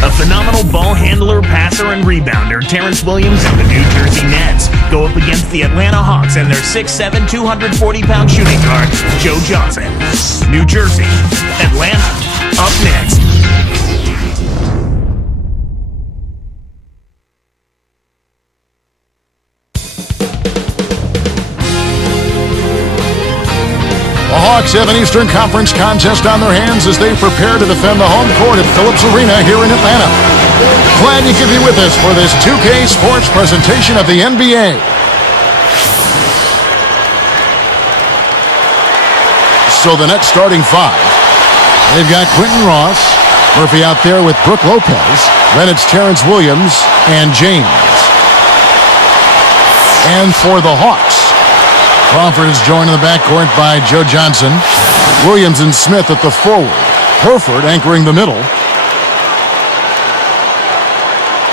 A phenomenal ball handler, passer, and rebounder, Terrence Williams and the New Jersey Nets go up against the Atlanta Hawks and their 6'7", 240-pound shooting guard, Joe Johnson. New Jersey, Atlanta, up next. The Hawks have an Eastern Conference contest on their hands as they prepare to defend the home court at Phillips Arena here in Atlanta. Glad you could be with us for this 2K Sports presentation of the NBA. So the Nets starting five. They've got Quentin Ross, Murphy out there with Brook Lopez. Then it's Terrence Williams and James. And for the Hawks, Crawford is joined in the backcourt by Joe Johnson. Williams and Smith at the forward. Horford anchoring the middle.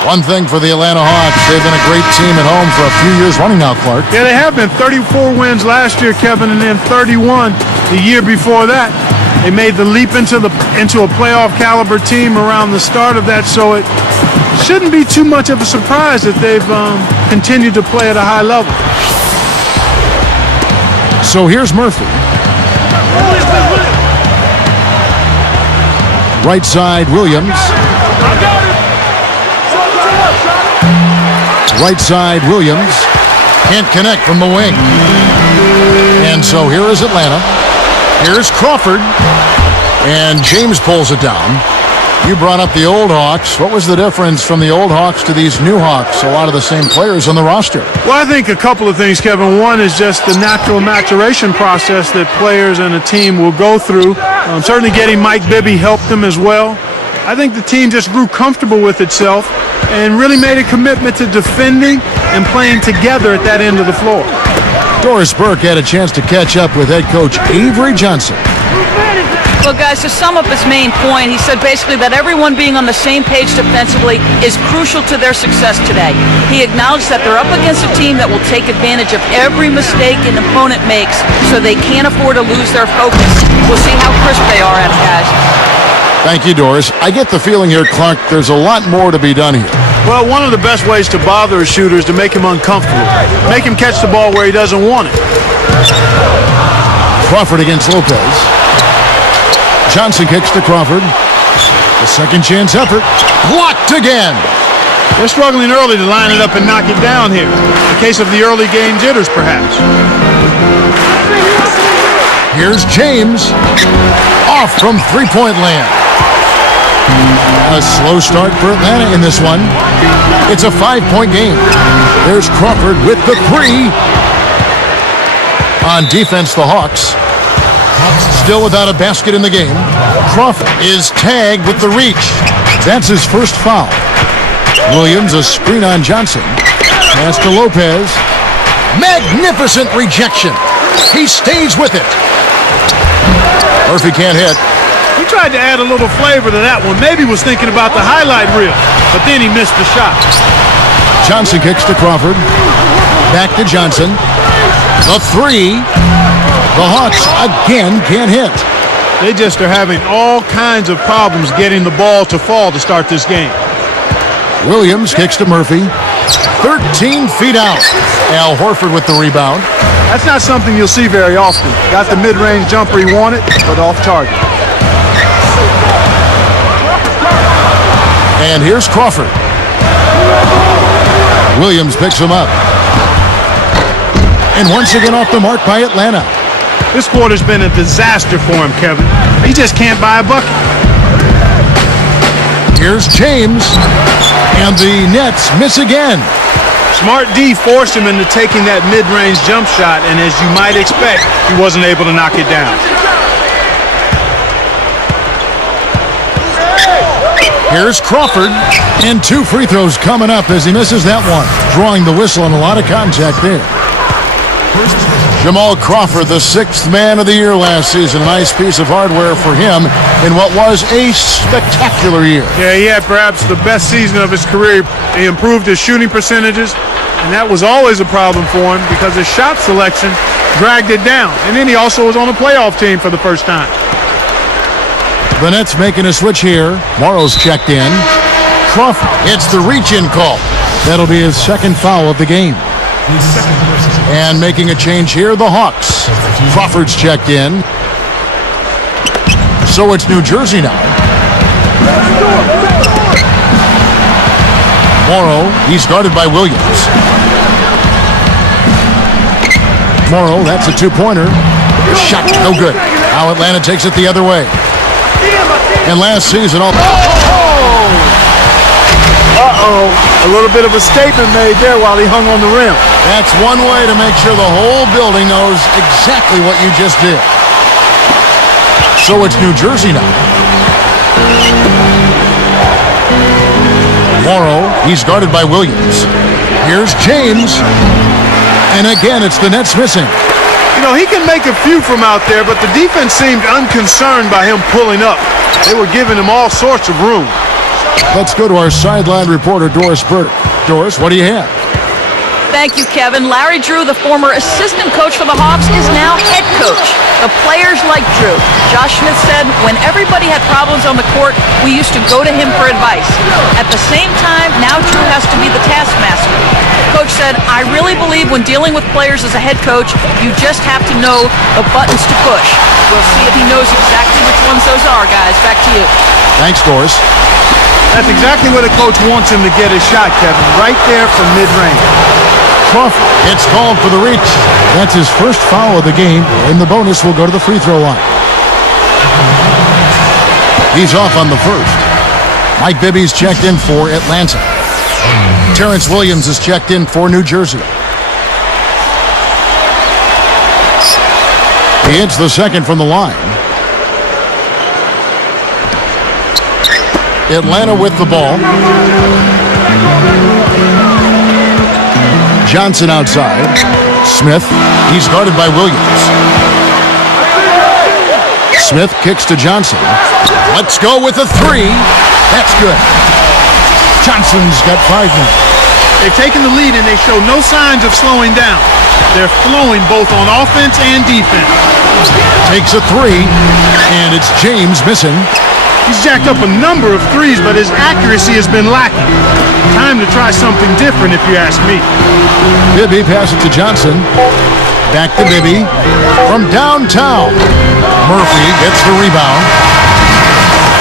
One thing for the Atlanta Hawks, they've been a great team at home for a few years running now, Clark. Yeah, they have been. 34 wins last year, Kevin, and then 31 the year before that. They made the leap into a playoff caliber team around the start of that, so it shouldn't be too much of a surprise that they've continued to play at a high level. So here's Murphy. Right side, Williams. Right side, Williams. Can't connect from the wing. And so here is Atlanta. Here's Crawford. And James pulls it down. You brought up the old Hawks. What was the difference from the old Hawks to these new Hawks? A lot of the same players on the roster. Well, I think a couple of things, Kevin. One is just the natural maturation process that players and a team will go through. Certainly getting Mike Bibby helped them as well. I think the team just grew comfortable with itself and really made a commitment to defending and playing together at that end of the floor. Doris Burke had a chance to catch up with head coach Avery Johnson. Well, guys, to sum up his main point, he said basically that everyone being on the same page defensively is crucial to their success today. He acknowledged that they're up against a team that will take advantage of every mistake an opponent makes, so they can't afford to lose their focus. We'll see how crisp they are at it, guys. Thank you, Doris. I get the feeling here, Clark, there's a lot more to be done here. Well, one of the best ways to bother a shooter is to make him uncomfortable. Make him catch the ball where he doesn't want it. Crawford against Lopez. Johnson kicks to Crawford. The second chance effort. Blocked again. They're struggling early to line it up and knock it down here. In case of the early game jitters, perhaps. Here's James. Off from three-point land. A slow start for Atlanta in this one. It's a 5-point game. There's Crawford with the three. On defense, the Hawks. Still without a basket in the game. Crawford is tagged with the reach. That's his first foul. Williams, a screen on Johnson. Pass to Lopez. Magnificent rejection. He stays with it. Murphy can't hit. He tried to add a little flavor to that one. Maybe was thinking about the highlight reel, but then he missed the shot. Johnson kicks to Crawford. Back to Johnson. The three. The Hawks again can't hit. They just are having all kinds of problems getting the ball to fall to start this game. Williams kicks to Murphy. 13 feet out. Al Horford with the rebound. That's not something you'll see very often. Got the mid-range jumper he wanted, but off target. And here's Crawford. Williams picks him up. And once again off the mark by Atlanta. This quarter's been a disaster for him, Kevin. He just can't buy a bucket. Here's James. And the Nets miss again. Smart D forced him into taking that mid-range jump shot, and as you might expect, he wasn't able to knock it down. Here's Crawford, and 2 free throws coming up as he misses that one. Drawing the whistle and a lot of contact there. Jamal Crawford, the 6th man of the year last season. A nice piece of hardware for him in what was a spectacular year. Yeah, he had perhaps the best season of his career. He improved his shooting percentages, and that was always a problem for him because his shot selection dragged it down. And then he also was on a playoff team for the first time. The Nets making a switch here. Morrow's checked in. Crawford gets the reach-in call. That'll be his second foul of the game. And making a change here, the Hawks. Crawford's checked in. So it's New Jersey now. Morrow, he's guarded by Williams. Morrow, that's a two-pointer. Shot, no good. Now Atlanta takes it the other way. And last season, A little bit of a statement made there while he hung on the rim. that's one way to make sure the whole building knows exactly what you just did. So it's New Jersey now. Morrow, he's guarded by Williams. Here's James. And again, it's the Nets missing. You know, he can make a few from out there, but the defense seemed unconcerned by him pulling up. They were giving him all sorts of room. Let's go to our sideline reporter, Doris Burke. Doris, what do you have? Thank you, Kevin. Larry Drew, the former assistant coach for the Hawks, is now head coach. The players like Drew. Josh Smith said, when everybody had problems on the court, we used to go to him for advice. At the same time, now Drew has to be the taskmaster. Coach said, I really believe when dealing with players as a head coach, you just have to know the buttons to push. We'll see if he knows exactly which ones those are, guys. Back to you. Thanks, Doris. That's exactly where the coach wants him to get his shot, Kevin, right there from mid-range. Crawford gets called for the reach. That's his first foul of the game, and the bonus will go to the free throw line. He's off on the first. Mike Bibby's checked in for Atlanta. Terrence Williams is checked in for New Jersey. He hits the second from the line. Atlanta with the ball. Johnson outside. Smith, he's guarded by Williams. Smith kicks to Johnson. Let's go with a three. That's good. Johnson's got 5 now. They've taken the lead and they show no signs of slowing down. They're flowing both on offense and defense. Takes a three, and it's James missing. He's jacked up a number of threes, but his accuracy has been lacking. Time to try something different, if you ask me. Bibby passes to Johnson. Back to Bibby. From downtown. Murphy gets the rebound.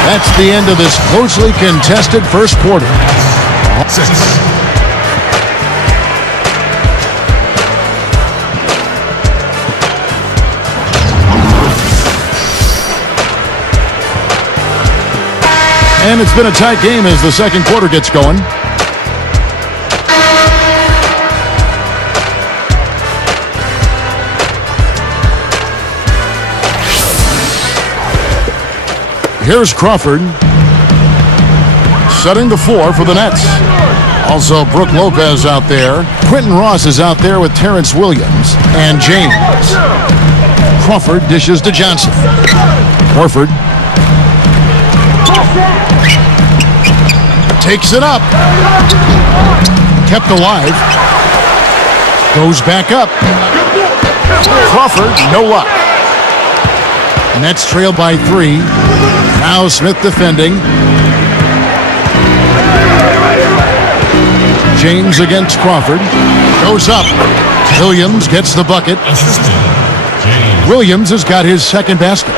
That's the end of this closely contested first quarter. 6. And it's been a tight game as the second quarter gets going. Here's Crawford setting the floor for the Nets. Also, Brooke Lopez out there. Quentin Ross is out there with Terrence Williams and James. Crawford dishes to Johnson. Horford takes it up. Kept alive. Goes back up. Crawford, no luck. Nets trail by 3. Now Smith defending. James against Crawford. Goes up. Williams gets the bucket. Williams has got his second basket.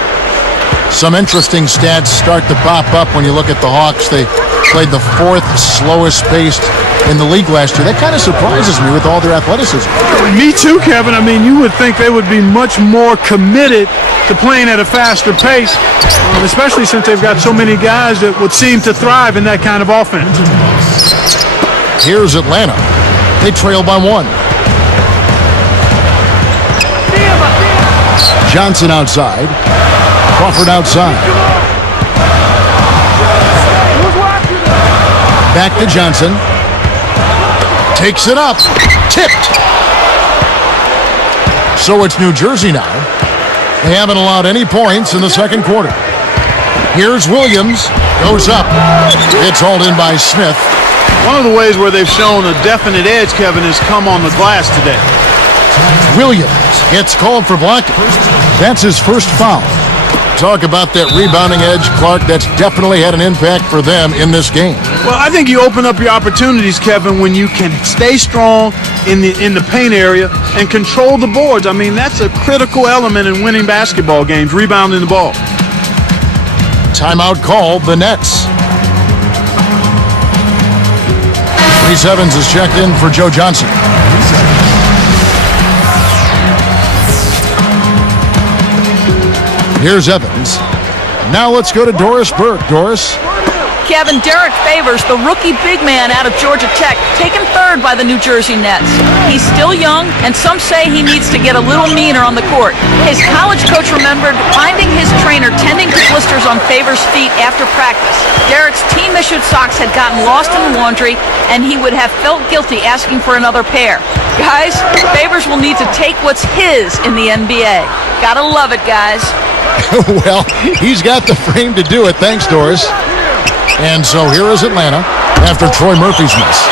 Some interesting stats start to pop up when you look at the Hawks. They played the 4th slowest paced in the league last year. That kind of surprises me with all their athleticism. Me too, Kevin. I mean, you would think they would be much more committed to playing at a faster pace, especially since they've got so many guys that would seem to thrive in that kind of offense. Here's Atlanta. They trail by 1. Johnson outside. Crawford outside. Back to Johnson. Takes it up. Tipped. So it's New Jersey now. They haven't allowed any points in the second quarter. Here's Williams. Goes up. It's hauled in by Smith. One of the ways where they've shown a definite edge, Kevin, has come on the glass today. Williams gets called for blocking. That's his first foul. Talk about that rebounding edge, Clark. That's definitely had an impact for them in this game. Well, I think you open up your opportunities, Kevin, when you can stay strong in the paint area and control the boards. I mean, that's a critical element in winning basketball games, rebounding the ball. Timeout called, the Nets. Reese Evans is checked in for Joe Johnson. Here's Evans. Now let's go to Doris Burke. Doris. Kevin, Derek Favors, the rookie big man out of Georgia Tech, taken third by the New Jersey Nets. He's still young, and some say he needs to get a little meaner on the court. His college coach remembered finding his trainer tending to blisters on Favors' feet after practice. Derek's team-issued socks had gotten lost in the laundry, and he would have felt guilty asking for another pair. Guys, Favors will need to take what's his in the NBA. Gotta love it, guys. Well, he's got the frame to do it. Thanks, Doris. And so here is Atlanta after Troy Murphy's miss.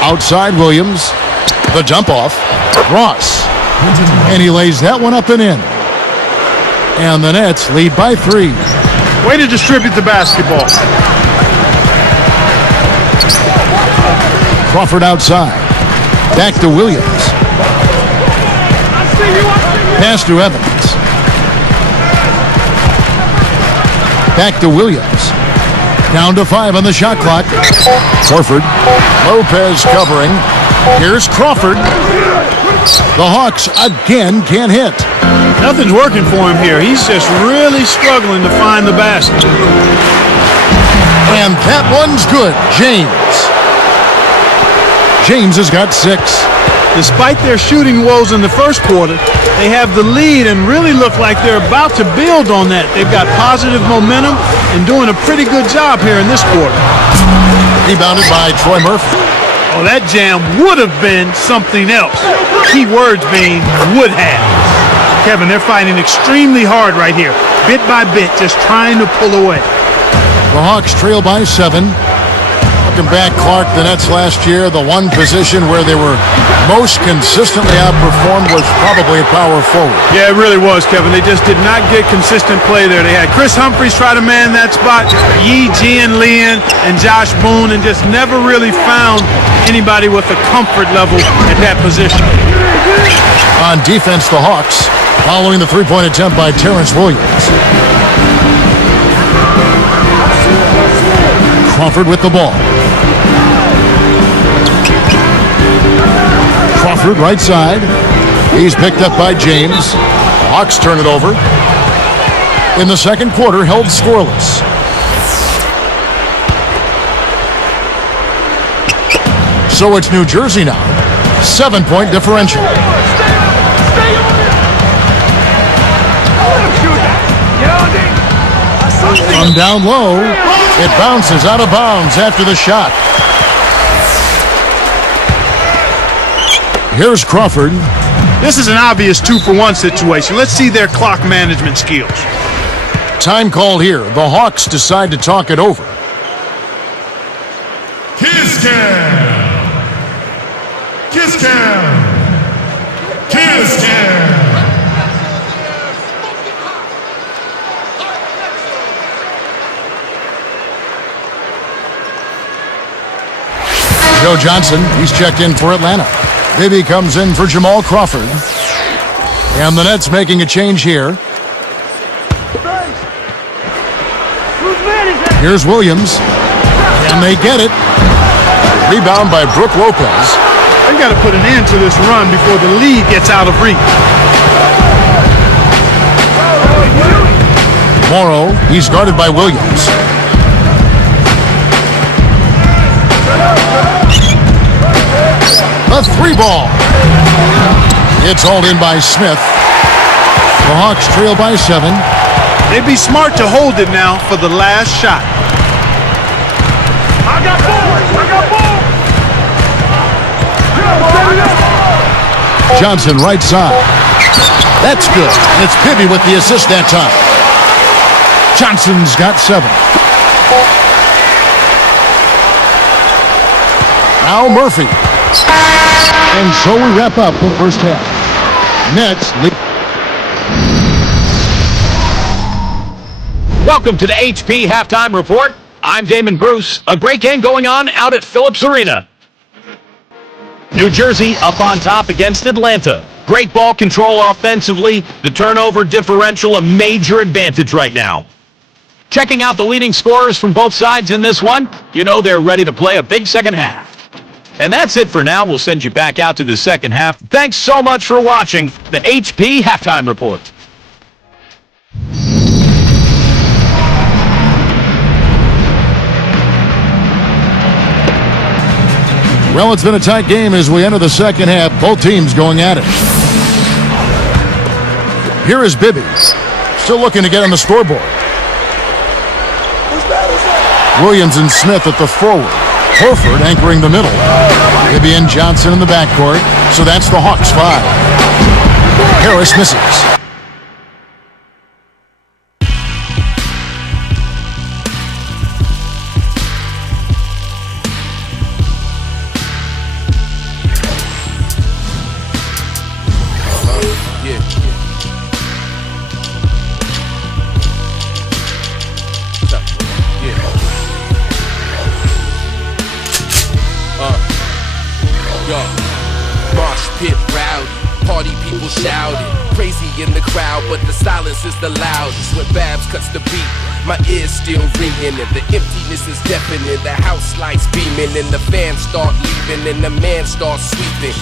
Outside Williams, the dump off, Ross. And he lays that one up and in. And the Nets lead by 3. Way to distribute the basketball. Crawford outside. Back to Williams. Pass to Evans. Back to Williams. Down to 5 on the shot clock. Horford. Lopez covering. Here's Crawford. The Hawks again can't hit. Nothing's working for him here. He's just really struggling to find the basket. And that one's good. James has got 6. Despite their shooting woes in the first quarter, they have the lead and really look like they're about to build on that. They've got positive momentum and doing a pretty good job here in this quarter. Rebounded by Troy Murphy. Oh, that jam would have been something else. Key words being would have. Kevin, they're fighting extremely hard right here. Bit by bit, just trying to pull away. The Hawks trail by 7. Looking back, Clark, the Nets last year, the one position where they were most consistently outperformed was probably power forward. Yeah, it really was, Kevin. They just did not get consistent play there. They had Chris Humphries try to man that spot, Yi Jianlian and Josh Boone, and just never really found anybody with a comfort level at that position. On defense, the Hawks, following the three-point attempt by Terrence Williams. Crawford with the ball. Crawford right side. He's picked up by James. Hawks turn it over. In the second quarter, held scoreless. So it's New Jersey now. 7-point differential. From down low, it bounces out of bounds after the shot. Here's Crawford. This is an obvious 2-for-1 situation. Let's see their clock management skills. Time called here. The Hawks decide to talk it over. Kiss cam. Kiss cam. Kiss cam. Joe Johnson, he's checked in for Atlanta. Bibby comes in for Jamal Crawford. And the Nets making a change here. Here's Williams. And they get it. Rebound by Brook Lopez. They've got to put an end to this run before the lead gets out of reach. Morrow, he's guarded by Williams. The 3-ball. It's hauled in by Smith. The Hawks trail by 7. They'd be smart to hold it now for the last shot. I got ball! Johnson right side. That's good. And it's Bibby with the assist that time. Johnson's got 7. Now Murphy. And so we wrap up the first half. Nets lead. Welcome to the HP Halftime Report. I'm Damon Bruce. A great game going on out at Phillips Arena. New Jersey up on top against Atlanta. Great ball control offensively. The turnover differential a major advantage right now. Checking out the leading scorers from both sides in this one, you know they're ready to play a big second half. And that's it for now. We'll send you back out to the second half. Thanks so much for watching the HP Halftime Report. Well, it's been a tight game as we enter the second half. Both teams going at it. Here is Bibby, still looking to get on the scoreboard. Williams and Smith at the forward. Horford anchoring the middle. Bibby and Johnson in the backcourt. So that's the Hawks 5. Harris misses. In the crowd, but the silence is the loudest when Babs cuts the beat. My ears still ringing and the emptiness is deafening. The house lights beaming and the fans start leaving and the man starts sweeping.